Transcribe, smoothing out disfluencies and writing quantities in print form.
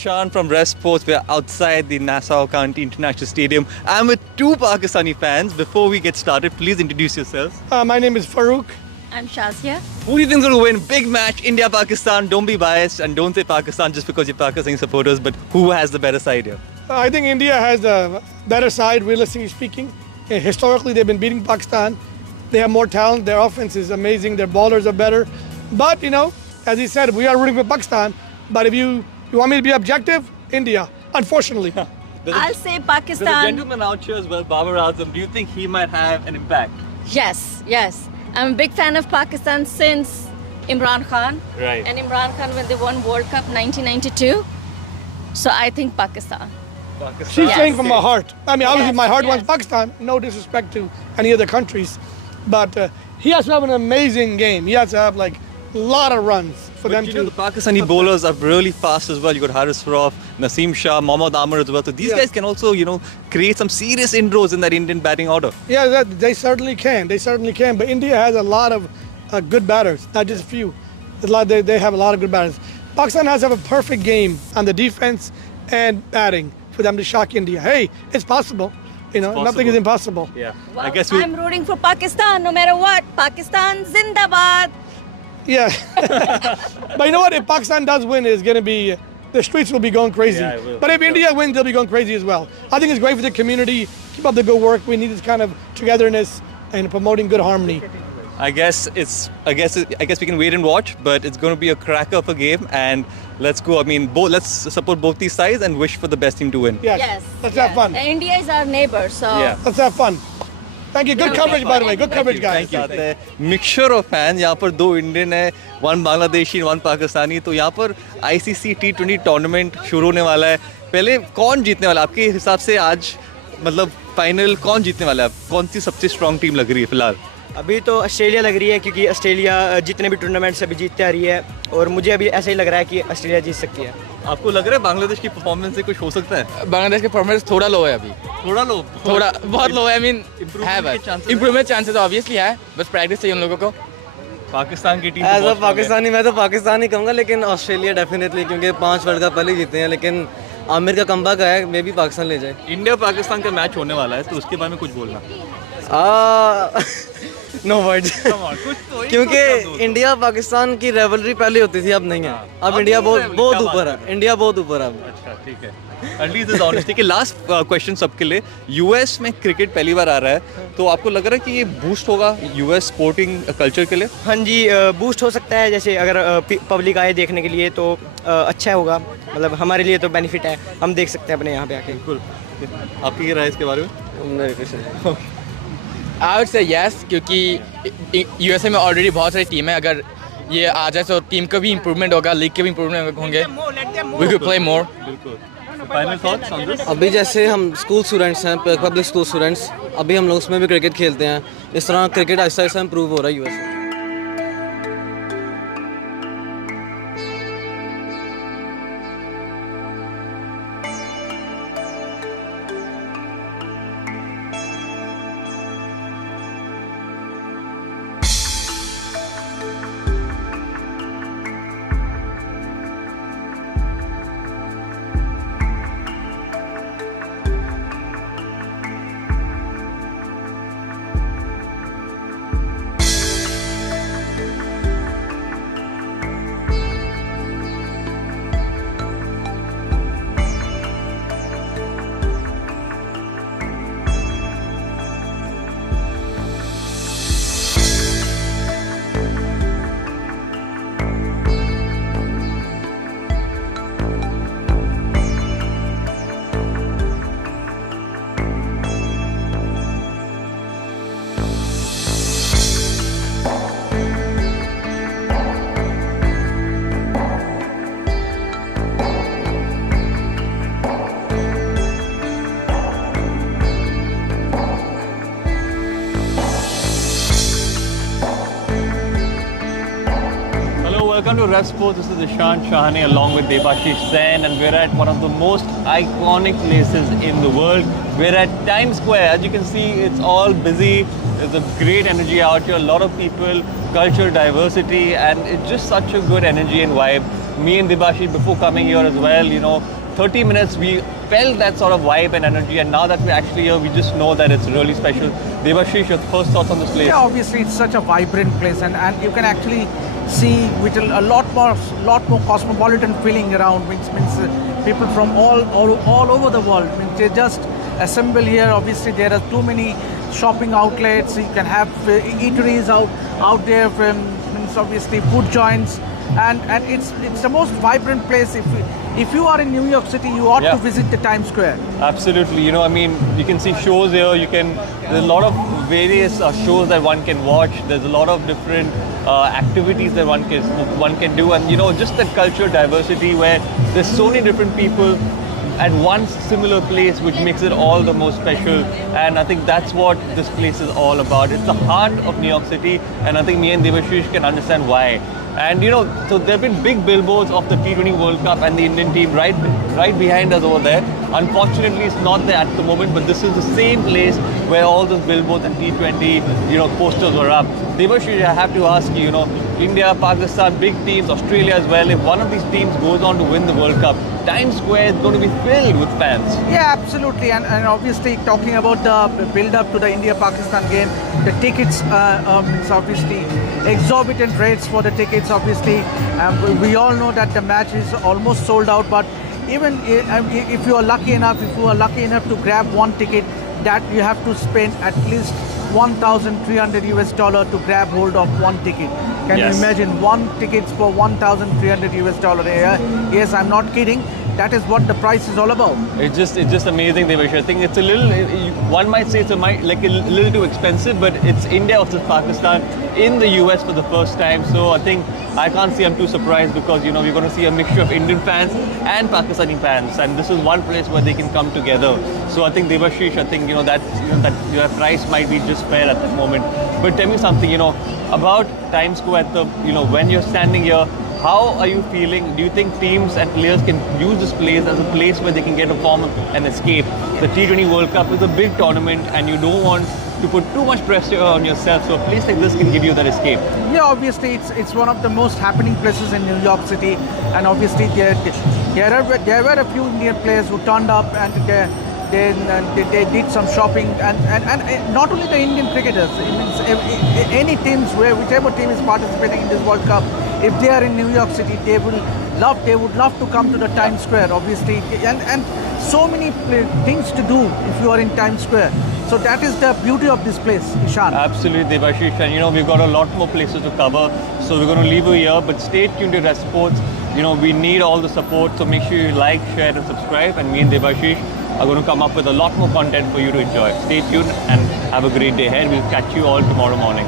Zishan from Rest Sports. We're outside the Nassau County International Stadium. I'm with two Pakistani fans. Before we get started, please introduce yourselves. My name is Farouk. I'm Shazia. Who do you think is going to win? Big match, India-Pakistan. Don't be biased and don't say Pakistan just because you're Pakistani supporters, but who has the better side here? I think India has a better side, realistically speaking. Historically, they've been beating Pakistan. They have more talent. Their offense is amazing. Their ballers are better. But, you know, as he said, we are rooting for Pakistan. But if you want me to be objective, India, unfortunately. I'll say There's a Pakistan. gentleman out here as well, Babar Azam. Do you think he might have an impact? Yes. I'm a big fan of Pakistan since Imran Khan. Right. And Imran Khan when they won World Cup 1992. So I think Pakistan. She's Yes. saying from my heart. I mean, obviously, Yes, my heart yes. wants Pakistan. No disrespect to any other countries. But he has to have an amazing game. He has to have, like, a lot of runs for But them you know, to... the Pakistani bowlers are really fast as well. You got Haris Rauf, Naseem Shah, Mohammad Amar as well. So these Yeah. guys can also, you know, create some serious inroads in that Indian batting order. Yeah, they certainly can. They certainly can. But India has a lot of good batters, not just a few. They have a lot of good batters. Pakistan has to have a perfect game on the defense and batting for them to shock India. Hey, it's possible. You know, nothing is impossible. Yeah. Well, I guess I'm rooting for Pakistan no matter what. Pakistan Zindabad. Yeah. But you know what? If Pakistan does win, it's going to be, the streets will be going crazy. Yeah, it will. But if India wins, they'll be going crazy as well. I think it's great for the community. Keep up the good work. We need this kind of togetherness and promoting good harmony. I guess we can wait and watch, but it's going to be a cracker of a game, and let's go. I mean, let's support both these sides and wish for the best team to win. Yes. Let's have fun. And India is our neighbor, so Yeah. Let's have fun. Thank you. Good Yeah, coverage, by the way. Good coverage, guys. साथ है mixture of fan यहाँ पर दो Indian है, one Bangladeshi one Pakistani. तो यहाँ पर ICC T20 tournament शुरू होने वाला है. पहले कौन जीतने वाला है आपके हिसाब से आज, मतलब फाइनल कौन जीतने वाला है? कौन सी सबसे स्ट्रॉन्ग टीम लग रही है फिलहाल? अभी तो ऑस्ट्रेलिया लग रही है क्योंकि ऑस्ट्रेलिया जितने भी टूर्नामेंट्स अभी जीतते आ रही है और मुझे अभी ऐसा ही लग रहा है कि ऑस्ट्रेलिया जीत सकती है. आपको लग रहा है बांग्लादेश की परफॉर्मेंस से कुछ हो सकता है? बांग्लादेश का परफॉर्मेंस थोड़ा लो है अभी, थोड़ा लो, थोड़ा बहुत लो है. आई मीन Improvement है के बस chances हैं? इम्प्रूवमेंट चांसेस ऑब्वियसली है, बस प्रैक्टिस चाहिए उन लोगों को. पाकिस्तान की टीम एज अ पाकिस्तानी मैं तो पाकिस्तान ही कहूँगा, लेकिन ऑस्ट्रेलिया डेफिनेटली, क्योंकि 5 वर्ल्ड कप पहले जीते हैं. लेकिन आमिर का कमबैक है, मे भी पाकिस्तान ले जाए. इंडिया पाकिस्तान का मैच होने वाला है, तो उसके बारे में कुछ बोलना. No words. क्योंकि इंडिया पाकिस्तान की रेवलरी पहले होती थी, अब नहीं है. अब इंडिया बहुत ऊपर है. इंडिया बहुत ऊपर है अब. अच्छा, ठीक है. At least is honest. ठीक है, लास्ट क्वेश्चन सबके लिए. यूएस में क्रिकेट पहली बार आ रहा है, तो आपको लग रहा है कि ये बूस्ट होगा यूएस स्पोर्टिंग कल्चर के लिए? हाँ जी, बूस्ट हो सकता है. जैसे अगर पब्लिक आए देखने के लिए तो अच्छा होगा. मतलब हमारे लिए तो बेनिफिट है, हम देख सकते हैं अपने यहाँ पे आके. बिल्कुल. आपकी क्या राय है इसके बारे में? आई वुड से यस, क्योंकि यूएसए में ऑलरेडी बहुत सारी टीम है. अगर ये आ जाए तो टीम का भी इम्प्रूवमेंट होगा, लीग के भी इम्प्रूवमेंट होंगे. We can play more. बिल्कुल. Final thoughts on this? अभी जैसे हम स्कूल स्टूडेंट्स हैं, पब्लिक स्कूल स्टूडेंट्स, अभी हम लोग उसमें भी क्रिकेट खेलते हैं. इस तरह क्रिकेट आहिस्ता आहिस्ता इम्प्रूव हो रहा है यूएस में. Welcome to Ref Sports. This is Ishan Shahani along with Debashish Sen, and we're at one of the most iconic places in the world. We're at Times Square. As you can see, it's all busy. There's a great energy out here, a lot of people, cultural diversity, and it's just such a good energy and vibe. me and Debashish before coming here as well, 30 minutes we felt that sort of vibe and energy, and now that we're actually here, we just know that it's really special. Debashish, your first thoughts on this place? Yeah, obviously it's such a vibrant place, and you can actually see with a lot more cosmopolitan feeling around. Means people from all over the world. Means they just assemble here. Obviously there are too many shopping outlets. You can have eateries out there. Means obviously food joints, and it's the most vibrant place. If you are in New York City, you ought to visit the Times Square. Absolutely. You can see shows here. There's a lot of various shows that one can watch. There's a lot of different activities that one can do, and just that cultural diversity where there's so many different people at one similar place, which makes it all the most special. And I think that's what this place is all about. It's the heart of New York City, and I think me and Debashish can understand why. And so there have been big billboards of the T20 World Cup and the Indian team right behind us over there. Unfortunately, it's not there at the moment, but this is the same place where all those billboards and T20 posters were up. Debashish, I have to ask you, India, Pakistan, big teams, Australia as well. If one of these teams goes on to win the World Cup, Times Square is going to be filled with fans. Yeah, absolutely. And obviously talking about the build-up to the India-Pakistan game, the tickets, it's obviously exorbitant rates for the tickets. Obviously, we all know that the match is almost sold out. But even if you are lucky enough to grab one ticket, that you have to spend at least $1,300 to grab hold of one ticket. Can you imagine one ticket for $1,300? Yes, I'm not kidding. That is what the price is all about. It's just amazing, Devesh. I think it's a little, one might say it's a little too expensive, but it's India versus Pakistan in the US for the first time. So I can't say I'm too surprised, because we're going to see a mixture of Indian fans and Pakistani fans, and this is one place where they can come together. So I think Debashish, that price might be just fair at the moment. But tell me something, about Times Square. When you're standing here, how are you feeling? Do you think teams and players can use this place as a place where they can get a form of an escape? The T20 World Cup is a big tournament, and you don't want to put too much pressure on yourself, so a place like this can give you that escape. Yeah, obviously it's one of the most happening places in New York City, and obviously there were a few Indian players who turned up, and they did some shopping, and not only the Indian cricketers, any teams, whichever team is participating in this World Cup, if they are in New York City, they would love to come to the Times Square, obviously, and so many things to do if you are in Times Square. So that is the beauty of this place, Ishan. Absolutely, Debashish, and we've got a lot more places to cover, so we're going to leave you here, but stay tuned to Red Sports. We need all the support, so make sure you like, share and subscribe, and me and Debashish are going to come up with a lot more content for you to enjoy. Stay tuned and have a great day ahead. We'll catch you all tomorrow morning.